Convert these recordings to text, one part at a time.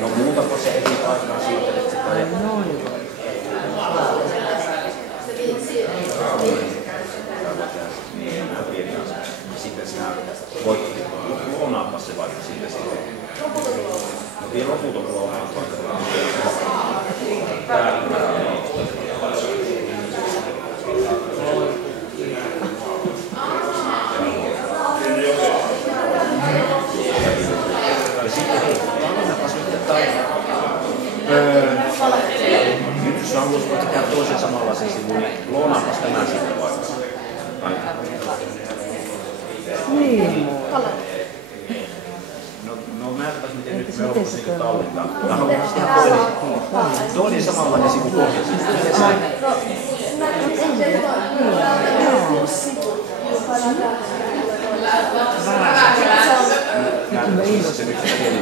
No muutapa se eri aikaa siitä, että se tai... Noin. Sitten sinä voit kloonata se vaikka siitä sitten. No vielä loputon kloonaat vaikka. Ja sitten hei, annapas nyt nyt jos haluaisit vaikka tehdä toisen samanlaisen sivun, niin kloonaapas tämän sitten vaikka. Niin. No näytäpäs miten nyt me haluaisin niinku tallentaa. Mä haluaisin tehdä toinen samanlainen sivu pohjassa. Näytäpäs se nyt pieni.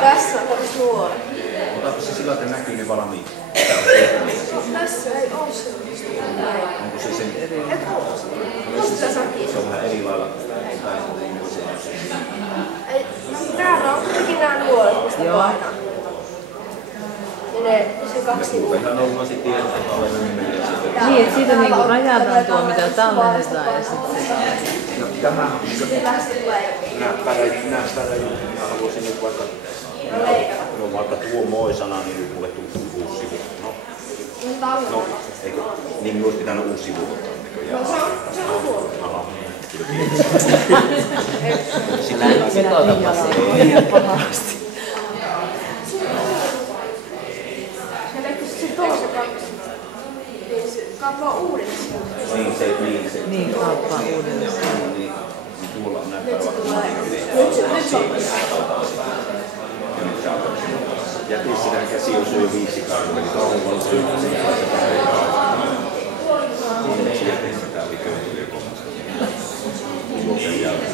Tässä on nuori. Otapa se sillä, että näkyy ne valmiit. Tässä ei ole sellaista. Onko se sen eri? Se on vähän eri lailla. Täällä on kuitenkin nämä nuoret, mistä painaa. Ja ne, se kaksi. Ihan ollaan sitten tietää, että olemme nimeä. Niin, että siitä niinku rajataan tuo, mitä tallennetaan ja sitten se... No tämä on nämä päräjät, mä haluaisin nyt vaikka... No vaikka tuo moi-sana, niin nyt mulle tuu uusi sivu. No, eikö? Niin minusta pitänyt uusi sivu ottaa näköjään. Se on huono. Aha, kyllä kiitos. Sillä ei Sekoitapa se ihan pahasti. Ja leikki se toisen kaksi. Niin se kappaa uudelleen. Niin, kauppaa uudelleen. Niin, tuolla on näyttää vaikka. Nyt se on. Jätin sitä käsi osui jo 5 karvaa, niin kauan syy. Onneksi jätin sitä oli köytyä kohdasta. Luokan jälkeen.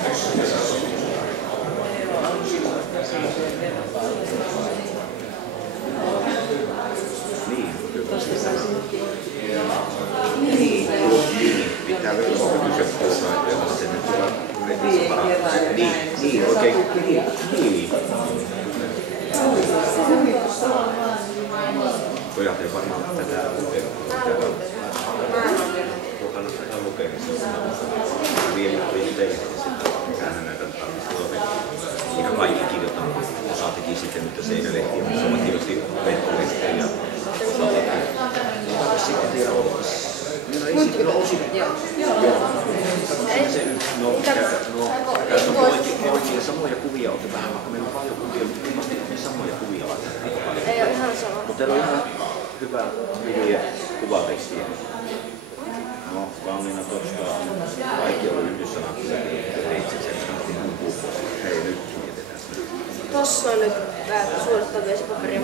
Niin, pitää vielä kysyä tässä ajatella sen, että niin, oikein, niin. Pojat ei varmaan tätä lukenut. Tuo kannattaa ihan lukea, niin se on vielä teille sitten. Mikähän näitä tarvitsee. Eikä kaikki kirjoittanut. Osa teki sitten nyt seinälehtiä, mutta osa kirjoitti verkkolehtiä ja osa teki. Sitten tiedä odokas. No ei sitten ole osin. No, oikein samoja kuvia olette vähän, vaikka meillä on paljon kuvia, mutta ilmasti on samoja kuvia laittaa. Ei ole ihan sama. Mutta teillä on ihan hyvä, hyviä kuvatekstiä. No, Kauniina Torskaa on kaikki ollut yhdessä itse hei nyt mietitään. Tossa on nyt suorittaa vesipaperia.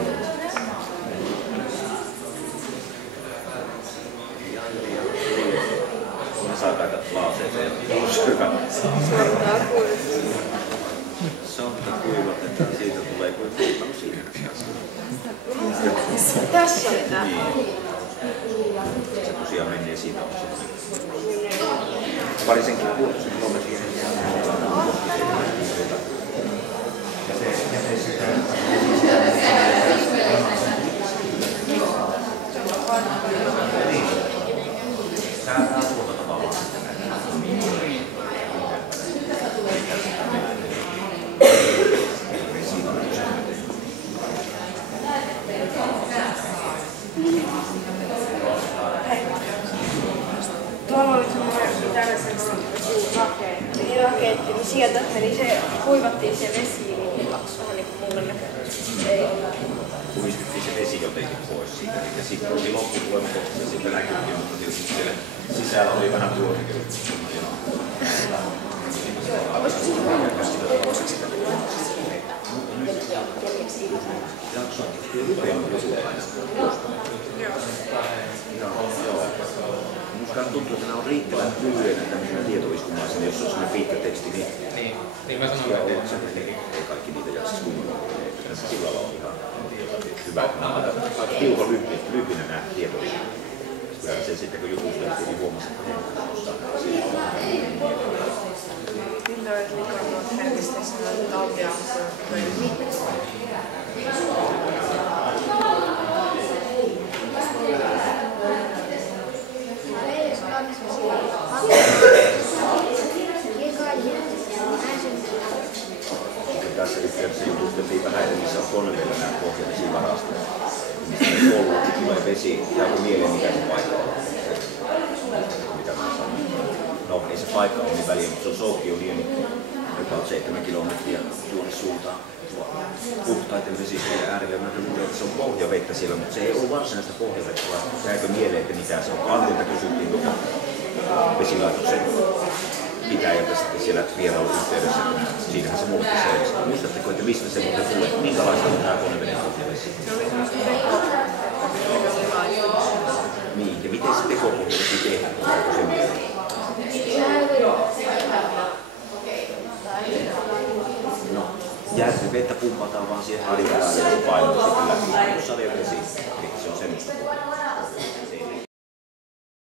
Saataanko lauseeseen? Olisi hyvä. Sonta kuivatetaan, siitä tulee kuin kuivanut siinä. Tässä on tää. Se tosiaan menee siitä osasta. Parisenkin puolesta kilometriä. Ja se Tää tuolta tavallaan. Tuolla oli semmoinen tällaisen raketti, niin sieltä meni se, kuivattiin se vesi lihaksi vähän niin kuin mulle näköisesti. Puistettiin se vesi jotenkin pois siitä, ja sitten oli lopputulemus, ja sitten näkyykin, mutta tietysti siellä sisällä oli vähän tuomikin. Olisiko se hyvä? Olisiko sitä Minusta tuntuu, että nämä on riittävän lyhyenä tämmöisenä tietoiskumaisena, jos on sellainen pitkä teksti, niin mä sanon, että ei kaikki niitä jaksaisi kunnolla. Tässä sillä lailla on ihan hyvä. Nämä ovat aika tiukan lyhyinä nämä tietoiskumat. Kyllä sen sitten kun jutusteltiin, niin huomasin, että ne on osaa siitä. Pinnoit liikannut herkistä sanotaan aukeamassa. Tässä yhteydessä jutusteltiin vähän, että missä on Konneveden nämä pohjavesivarastot. Mistä ne kouluun tulee vesi ja kun mieleen mikä se paikka on. Mitä mä sanon. No ei se paikka ole niin väliä, mutta se on Soukkioniemi, joka on 7 kilometriä tuonne suuntaan. Puhtaiden vesistöjen äärellä. Mä luulen, että se on pohjavettä siellä, mutta se ei ollut varsinaista pohjavettä, vaan jäikö mieleen, että mitä se on. Antilta kysyttiin tuota vesilaitoksen pitäjältä sitten siellä vierailun yhteydessä. Siinähän se mullekin selvisi. Muistatteko, että mistä se muuten tulee? Minkälaista on tämä Konneveden pohjavesi? Se oli semmoista tekopohjavesi. Niin, ja miten se tekopohjavesi tehdään? Onko se mieleen? Järven vettä pumpataan vaan siihen harjan päälle ja se painuu sitten läpi. Sadevesi, se